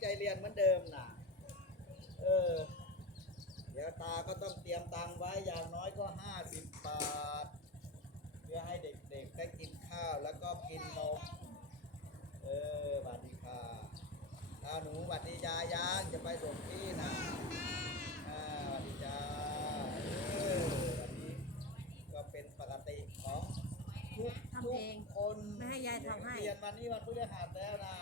ใจเรียนเหมือนเดิมนะเออ เดี๋ยวตาก็ต้องเตรียมตังค์ไว้อย่างน้อยก็ห้าสิบบาท เพื่อให้เด็กๆได้กินข้าวแล้วก็กินนม เออสวัสดีค่ะเอาหนูสวัสดียายยังจะไปส่งพี่นะอ่าสวัสดีจ้าเออวันนี้ก็เป็นปกติของทุกทำเองทุกคนไม่ให้ยายทำให้ เรียนวันนี้วันพฤหัสแล้วนะ